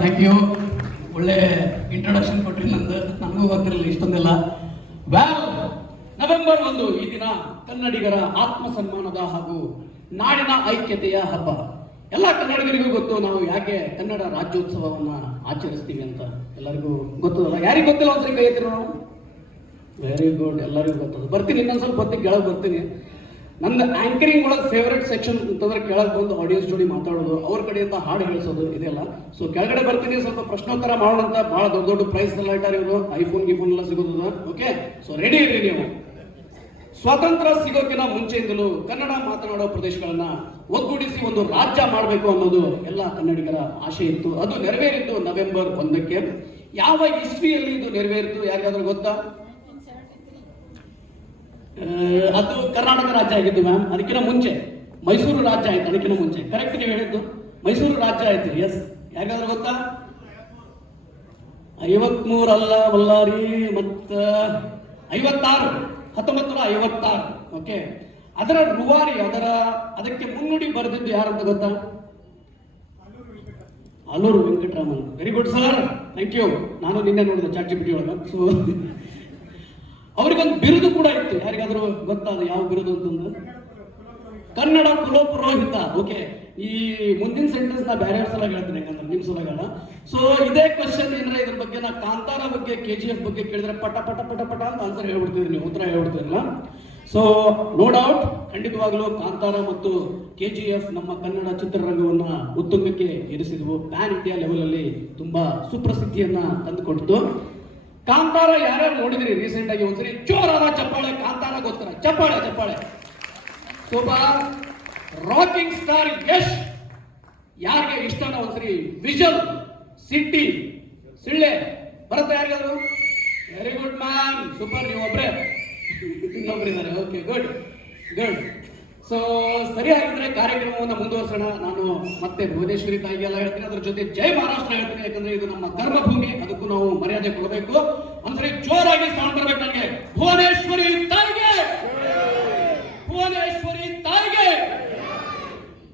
Thank you. ಒಳ್ಳೆ introduction ಕೊಟ್ರಿ. ನನಗೂ ಗೊತ್ತಿರಲಿಲ್ಲ ಇಷ್ಟೊಂದೆಲ್ಲ. ವ್ಯಾಲ್ ನವೆಂಬರ್ 1 ಈ ದಿನ ಕನ್ನಡಿಗರ ಆತ್ಮ ಸನ್ಮಾನದ ಹಾಗೂ ನಾಡಿನ ಐಕ್ಯತೆಯ ಹಬ್ಬ. ಎಲ್ಲ ಕನ್ನಡಿಗರಿಗೂ ಗೊತ್ತು ನಾವು ಯಾಕೆ ಕನ್ನಡ ರಾಜ್ಯೋತ್ಸವವನ್ನ ಆಚರಿಸ್ತೀವಿ ಅಂತ. ಎಲ್ಲರಿಗೂ ಗೊತ್ತದಲ್ಲ? ಯಾರಿಗೂ ಗೊತ್ತಿಲ್ಲ ಒಂದ್ಸರಿ ಕೈ ಎತ್ತಿರ ನಾವು. ವೆರಿ ಗುಡ್, ಎಲ್ಲರಿಗೂ ಗೊತ್ತದ. ಬರ್ತೀನಿ, ಇನ್ನೊಂದು ಸ್ವಲ್ಪ ಹೊತ್ತಿಗೆ ಕೆಳಗೆ ಬರ್ತೀನಿ. ನಂದು ಆಂಕರಿಂಗ್ ಒಳಗೆ ಫೇವ್ರೆಟ್ ಸೆಕ್ಷನ್ ಅಂತಂದ್ರೆ ಕೆಳಗೆ ಬಂದು ಆಡಿಯನ್ಸ್ ಜೋಡಿ ಮಾತಾಡೋದು, ಅವ್ರ ಕಡೆಯಿಂದ ಹಾಡು ಹೇಳಿಸೋದು ಇದೆಲ್ಲ. ಸೊ ಕೆಳಗಡೆ ಬರ್ತೀನಿ, ಸ್ವಲ್ಪ ಪ್ರಶ್ನೋತ್ತರ ಮಾಡೋಣ ಅಂತ. ಬಹಳ ದೊಡ್ಡ ದೊಡ್ಡ ಪ್ರೈಸ್ ಎಲ್ಲ ಇಟ್ಟಾರೆ ಇವರು. ಐಫೋನ್ ಗಿಫೋನ್ ಎಲ್ಲ ಸಿಗೋದು. ಓಕೆ, ಸೊ ರೆಡಿ ಇರ್ರಿ ನೀವು. ಸ್ವಾತಂತ್ರ್ಯ ಸಿಗೋಕಿನ ಮುಂಚೆಯಿಂದಲೂ ಕನ್ನಡ ಮಾತನಾಡೋ ಪ್ರದೇಶಗಳನ್ನ ಒಗ್ಗೂಡಿಸಿ ಒಂದು ರಾಜ್ಯ ಮಾಡಬೇಕು ಅನ್ನೋದು ಎಲ್ಲ ಕನ್ನಡಿಗರ ಆಶೆ ಇತ್ತು. ಅದು ನೆರವೇರಿತ್ತು ನವೆಂಬರ್ 1ಕ್ಕೆ. ಯಾವ ಇಸ್ವಿಯಲ್ಲಿ ಇದು ನೆರವೇರಿತು ಯಾರಿಗಾದ್ರೂ ಗೊತ್ತಾ? ಅದು ಕರ್ನಾಟಕ ರಾಜ್ಯ ಆಗಿತ್ತು ಮ್ಯಾಮ್. ಅದಕ್ಕಿಂತ ಮುಂಚೆ ಮೈಸೂರು ರಾಜ್ಯ ಆಯ್ತು. ಅದಕ್ಕಿಂತ ಮುಂಚೆ ಕರೆಕ್ಟ್ ನೀವು ಹೇಳಿದ್ದು, ಮೈಸೂರು ರಾಜ್ಯ ಆಯ್ತು. ಎಸ್, ಯಾರಿಗಾದ್ರೂ ಗೊತ್ತಾ? 53 ಅಲ್ಲ ಬಳ್ಳಾರಿ, ಮತ್ತ 56, 1956. ಓಕೆ, ಅದರ ರೂವಾರಿ, ಅದಕ್ಕೆ ಮುನ್ನುಡಿ ಬರೆದಿದ್ದು ಯಾರಂತ ಗೊತ್ತಾ? Aluru Venkataraman. Very good sir, thank you. ನಾನು ನಿನ್ನೆ ನೋಡಿದೆ ChatGPT ಒಳಗೆ. ಸೊ ಅವ್ರಿಗೊಂದು ಬಿರುದು ಕೂಡ ಇತ್ತು. ಯಾರಿಗಾದ್ರೂ ಗೊತ್ತಾ ಅದು ಯಾವ ಬಿರುದು ಅಂತಂದು? ಕನ್ನಡ ಕುಲಪುರೋಹಿತ. ಓಕೆ, ಈ ಮುಂದಿನ ಸೆಂಟೆನ್ಸ್ ನಾ ಬೇರೆ ಸಲ ಹೇಳ್ತೀನಿ, ಯಾಕಂದ್ರೆ ನಿಮ್ ಸಲ ಹೇಳ. ಸೊ ಇದೇ ಕ್ವಶನ್ ಏನಾರ ಇದ್ರ ಬಗ್ಗೆ ನಾ ಕಾಂತಾರ ಬಗ್ಗೆ, KGF ಬಗ್ಗೆ ಕೇಳಿದ್ರೆ ಪಟ ಪಟ ಪಟ ಪಟ ಅಂತ ಆನ್ಸರ್ ಹೇಳ್ಬಿಡ್ತಿದ್ರಿ ನೀವು, ಉತ್ತರ ಹೇಳ್ಬಿಡ್ತಿರಲ್ಲ. ಸೊ ನೋ ಡೌಟ್, ಖಂಡಿತವಾಗ್ಲೂ ಕಾಂತಾರ ಮತ್ತು KGF ನಮ್ಮ ಕನ್ನಡ ಚಿತ್ರರಂಗವನ್ನ ಉತ್ತುಂಗಕ್ಕೆ ಏರಿಸಿದ್ವು. ಪ್ಯಾನ್ ಇಂಡಿಯಾ ಲೆವೆಲ್ ಅಲ್ಲಿ ತುಂಬಾ ಸುಪ್ರಸಿದ್ಧಿಯನ್ನ ತಂದುಕೊಡ್ತು. ಕಾಂತಾರ ಯಾರ್ಯಾರು ನೋಡಿದ್ರಿ ರೀಸೆಂಟ್ ಆಗಿ? ಒಂದ್ಸರಿ ಜೋರಾದ ಚಪ್ಪಾಳೆ. ಕಾಂತಾರ ಗೊತ್ತರ? ಚಪ್ಪಾಳೆ ಚಪ್ಪಾಳೆ. ಸೂಪರ್. ರಾಕಿಂಗ್ ಸ್ಟಾರ್ ಯಶ್ ಯಾರಿಗೆ ಇಷ್ಟನ ಒಂದ್ಸರಿ ವಿಜಲ್ ಸಿಟ್ಟಿ ಸಿಳ್ಳೆ ಬರುತ್ತೆ ಯಾರಿಗಾದ್ರು? Very good ma'am, super. ನೀವು ಒಬ್ರೆ, ಇನ್ನೊಬ್ರಿದ್ದಾರೆ. Okay, good good. ಸೊ ಸರಿ ಆಗಿದ್ರೆ ಕಾರ್ಯಕ್ರಮವನ್ನು ಮುಂದುವರಿಸೋಣ. ನಾನು ಮತ್ತೆ ಭುವನೇಶ್ವರಿ ತಾಯಿಗೆ ಎಲ್ಲ ಹೇಳ್ತೀನಿ, ಅದ್ರ ಜೊತೆ ಜೈ ಮಹಾರಾಷ್ಟ್ರ ಹೇಳ್ತೀನಿ. ಯಾಕಂದ್ರೆ ಇದು ನಮ್ಮ ಕರ್ಮಭೂಮಿ, ಅದಕ್ಕೂ ನಾವು ಮರ್ಯಾದೆ ಕೊಡಬೇಕು. ಅಂದ್ರೆ ಜೋರಾಗಿ ಸೌಂಡ್ ಬರ್ಬೇಕು ನನಗೆ. ಭುವನೇಶ್ವರಿ ತಾಯಿಗೆ, ಭುವನೇಶ್ವರಿ ತಾಯಿಗೆ,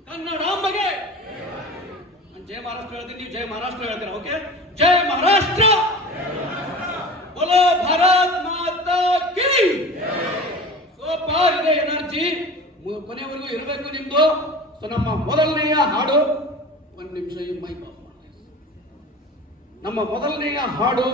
ಕನ್ನಡಾಂಬೆಗೆ ನಾನು ಜೈ ಮಹಾರಾಷ್ಟ್ರ ಹೇಳ್ತೀನಿ, ನೀವು ಜೈ ಮಹಾರಾಷ್ಟ್ರ ಹೇಳ್ತೀರಾ. ಓಕೆ, ಜೈ ಮಹಾರಾಷ್ಟ್ರ, ಬೋಲೋ ಭಾರತ್ ಮಾತಾ ಕಿ. ಸೂಪರ್ ಇದೆ ಎನರ್ಜಿ, ಕೊನೆವರೆಗೂ ಇರಬೇಕು ನಿಮ್ದು. ಸೊ ನಮ್ಮ ಮೊದಲನೆಯ ಹಾಡು, ಒಂದು ನಿಮಿಷ ಈ ಮೈಕ್ ಆಫ್ ಮಾಡಿ. ನಮ್ಮ ಮೊದಲನೆಯ ಹಾಡು